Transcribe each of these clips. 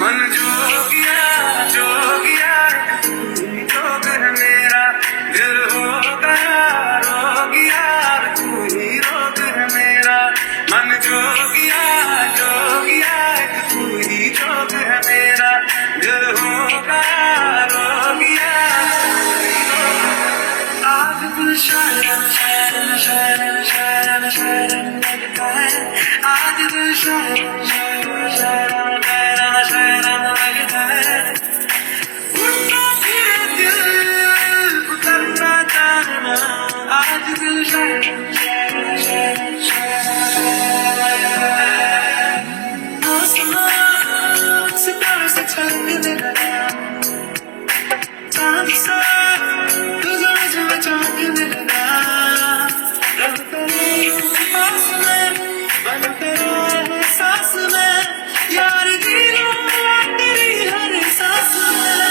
मन जो गया जोग है मेरा दिल हो गया रोग यार तू ही रोग है मेरा मन जो गया तू ही जोग है मेरा दिल हो गया रोग यार आज दिल Sharon Sharon Sharon Sharon Sharon लगता है आज दिल Sharon Sharon Sharon Sharon Sharon लगता है उड़ना फिरे दिल उतरना चाहना आज दिल शायरन शायरन शायरन शायरन लगता है आसमान सितारों से छलकने लगा चांद सा तुझे मुझे चमकने लगा रब करे पास में बन करे सांस में यार जी लूं तेरी हर सांस में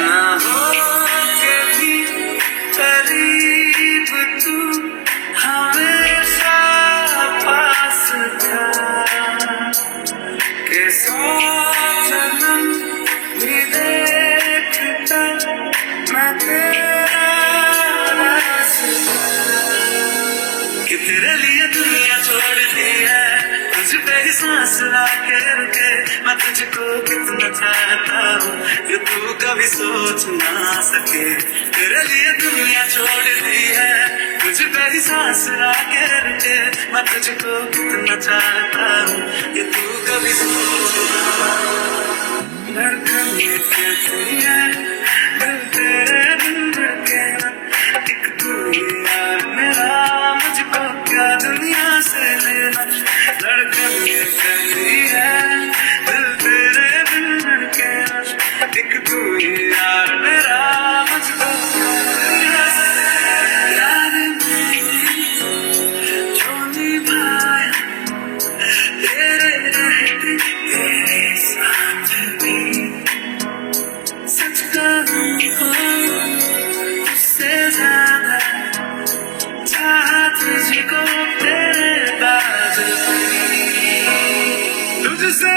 ना हो कभी करीब तू हमेशा पास था के सौ जन्म भी देखता मैं तेरा रास्ता कि तेरे लिए दुनिया छोड़ दी है तुझ पे ही सांस लाके रुके मैं तुझको कितना चाहता हूँ ये तू कभी सोच ना सके तेरे लिए दुनिया छोड़ दी है तुझ पे ही सांस लाके रुके मैं तुझको कितना चाहता हूँ ये तू कभी सोच ना धड़कन ये कहती है दिल तेरे दिल धड़के ना एक तू ही यार मेरा मुझको क्या दुनिया से लेना धड़कन ये कहती है दिल तेरे दिल धड़के ना एक तू ही यार मेरा मुझको क्या दुनिया से यार मैंने जो निभाया तेरे रहते तेरे साथ भी सच कहूँ उससे ज्यादा चाहा तुझको तेरे बाद तुझसे